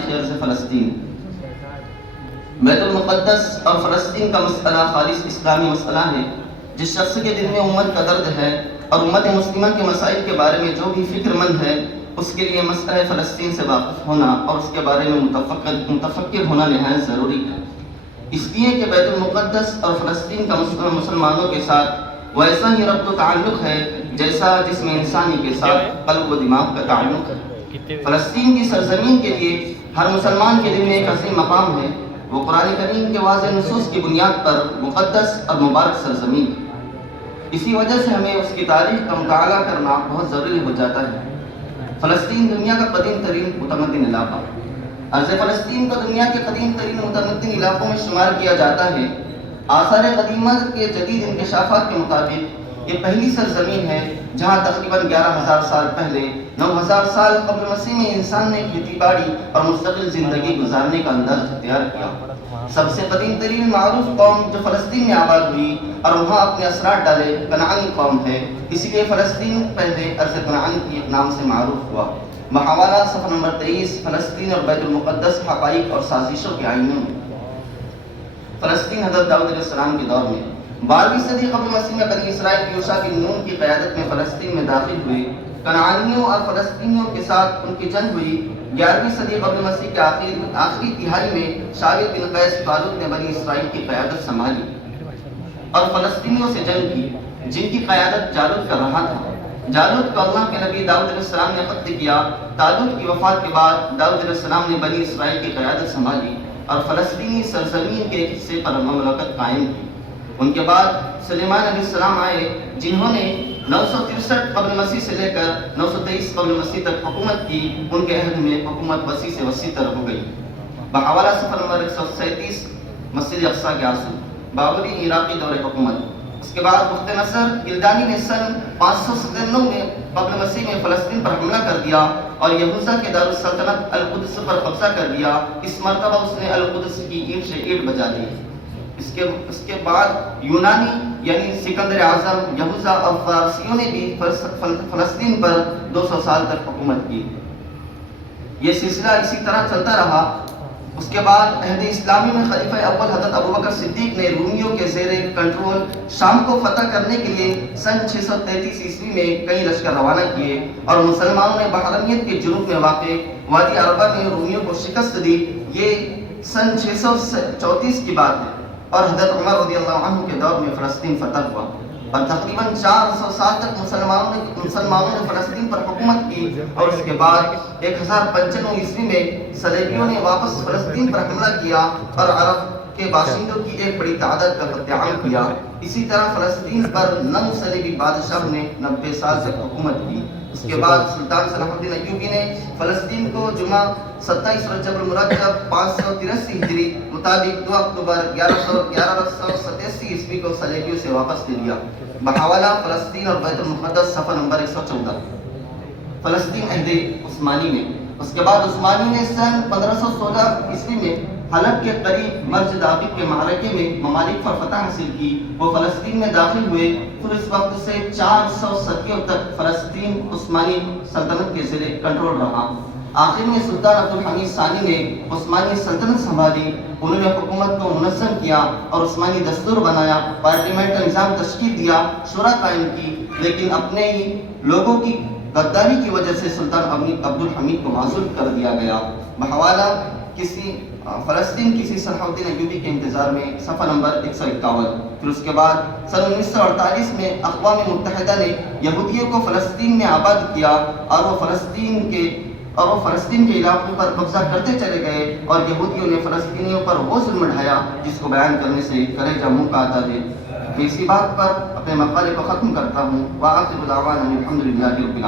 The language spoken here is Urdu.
خیر سے فلسطین، بیت المقدس اور فلسطین کا مسئلہ خالص اسلامی مسئلہ ہے۔ جس شخص کے دل میں امت کا درد ہے اور امت مسلمہ کے مسائل کے بارے میں جو بھی فکر مند ہے، اس کے لیے مسئلہ فلسطین سے واقف ہونا اور اس کے بارے میں متفکر ہونا نہایت ضروری ہے۔ اس لیے کہ بیت المقدس اور فلسطین کا مسلمانوں کے ساتھ ویسا ہی ربط و تعلق ہے جیسا جسم انسانی کے ساتھ قلب و دماغ کا تعلق ہے۔ فلسطین کی سرزمین کے لیے ہر مسلمان کے دل میں ایک عظیم مقام ہے۔ وہ قرآن کریم کے واضح نصوص کی بنیاد پر مقدس اور مبارک سرزمین ہے۔ اسی وجہ سے ہمیں اس کی تاریخ کا مطالعہ کرنا بہت ضروری ہو جاتا ہے۔ فلسطین دنیا کا قدیم ترین متمدن علاقہ، ارض فلسطین کو دنیا کے قدیم ترین متمدن علاقوں میں شمار کیا جاتا ہے۔ آثار قدیمہ کے جدید انکشافات کے مطابق یہ پہلی سرزمین ہے جہاں تقریباً 11,000 سال پہلے 9,000 سال قبل مسیح میں انسان نے کھیتی باڑی اور مستقل زندگی گزارنے کا انداز اختیار کیا۔ سب سے قدیم ترین معروف قوم جو فلسطین میں آباد ہوئی اور وہاں اپنے اثرات ڈالے کنعانی قوم ہے، اسی لیے فلسطین پہلے ارض کنعان کے نام سے معروف ہوا۔ بحوالہ صفحہ نمبر 23، فلسطین اور بیت المقدس حقائق اور سازشوں کے آئینوں میں۔ فلسطین حضرت داؤد علیہ السلام کے دور میں 12ویں صدی قبل مسیح میں بنی اسرائیل کی یوشع بن نون کی قیادت میں فلسطین میں داخل ہوئے۔ کنعانیوں اور فلسطینیوں کے ساتھ ان کی جنگ ہوئی۔ 11ویں صدی قبل مسیح کے آخری تہائی میں شاول بن قیس طالوت نے بنی اسرائیل کی قیادت سنبھالی اور فلسطینیوں سے جنگ کی، جن کی قیادت جالوت کر رہا تھا۔ جالوت کو اللہ کے نبی داؤد علیہ السلام نے قتل کیا۔ طالوت کی وفات کے بعد داؤد علیہ السلام نے بنی اسرائیل کی قیادت سنبھالی اور فلسطینی سرزمین کے ایک حصے پر مملکت قائم کی۔ ان کے بعد سلیمان علیہ السلام آئے، جنہوں نے 963 قبل مسیح سے لے کر 923 قبل مسیح تک حکومت کی۔ ان کے عہد میں حکومت وسیع سے وسیع تر ہو گئی۔ بحوالہ صفحہ نمبر 137، مسجد اقصیٰ کے آثار، بابری عراقی دور حکومت۔ اس کے بعد بخت نصر گلدانی نے سن 597 میں قبل مسیح میں فلسطین پر حملہ کر دیا اور یہوذا کے دارالسلطنت القدس پر قبضہ کر لیا۔ اس مرتبہ اس نے القدس کی اینٹ سے اینٹ بجا دی۔ اس کے بعد یونانی یعنی سکندر اعظم، یہوذا اور فارسیوں نے بھی فلسطین پر 200 سال تک حکومت کی۔ یہ سلسلہ اسی طرح چلتا رہا۔ اس کے بعد عہد اسلامی میں خلیفہ اول حضرت ابوبکر صدیق نے رومیوں کے زیر کنٹرول شام کو فتح کرنے کے لیے سن 633 عیسوی میں کئی لشکر روانہ کیے اور مسلمانوں نے بحرانیت کے جنوب میں واقع وادی عربہ میں رومیوں کو شکست دی۔ یہ سن 634 کی بات ہے اور حضرت عمر رضی اللہ عنہ کے دور میں فلسطین فتح ہوا اور تقریباً 400 سال تک مسلمانوں نے فلسطین پر حکومت کی۔ اور اس کے بعد 1095 عیسوی میں صلیبیوں نے واپس فلسطین پر حملہ کیا اور عرب کے باشندوں کی ایک بڑی تعداد کا قتل عام کیا۔ اسی طرح فلسطین پر 9 صلیبی بادشاہ نے 90 سال تک حکومت کی۔ اس کے بعد سلطان صلاح الدین ایوبی نے فلسطین کو جمعہ 27 رجب المرکب 583 ہجری مطابق 2 اکتوبر 1187 عیسوی کو صلیبیوں سے واپس لے لیا۔ بحوالہ فلسطین اور بیت المقدس صفحہ نمبر 114۔ فلسطین عہد عثمانی میں۔ اس کے بعد عثمانی نے سن 1516 عیسوی میں حلب کے قریب مرج داغب کے معرکے میں ممالک پر فتح حاصل کی۔ وہ فلسطین میں داخل ہوئے۔ پھر اس وقت سے 400 صدیوں تک فلسطین عثمانی سلطنت کے زیر کنٹرول رہا۔ آخر میں سلطان عبدالحمید ثانی نے عثمانی سلطنت سنبھالی۔ انہوں نے حکومت کو منظم کیا اور عثمانی دستور بنایا، پارلیمنٹ کا نظام تشکیل دیا، شورا قائم کی، لیکن اپنے ہی لوگوں کی غداری کی وجہ سے سلطان عبدالحمید کو معزول کر دیا گیا۔ بحوالہ فلسطین کسی صلاح الدین ایوبی کے انتظار میں صفحہ نمبر 151۔ پھر اس کے بعد سن 1948 میں اقوام متحدہ نے یہودیوں کو فلسطین میں آباد کیا اور وہ فلسطین کے علاقوں پر قبضہ کرتے چلے گئے اور یہودیوں نے فلسطینیوں پر وہ ظلم ڈھایا جس کو بیان کرنے سے کلیجہ منہ کا آتا ہے۔ میں اسی بات پر اپنے مقالے کو ختم کرتا ہوں۔ وآخر دعوانا الحمدللہ رب العالمین۔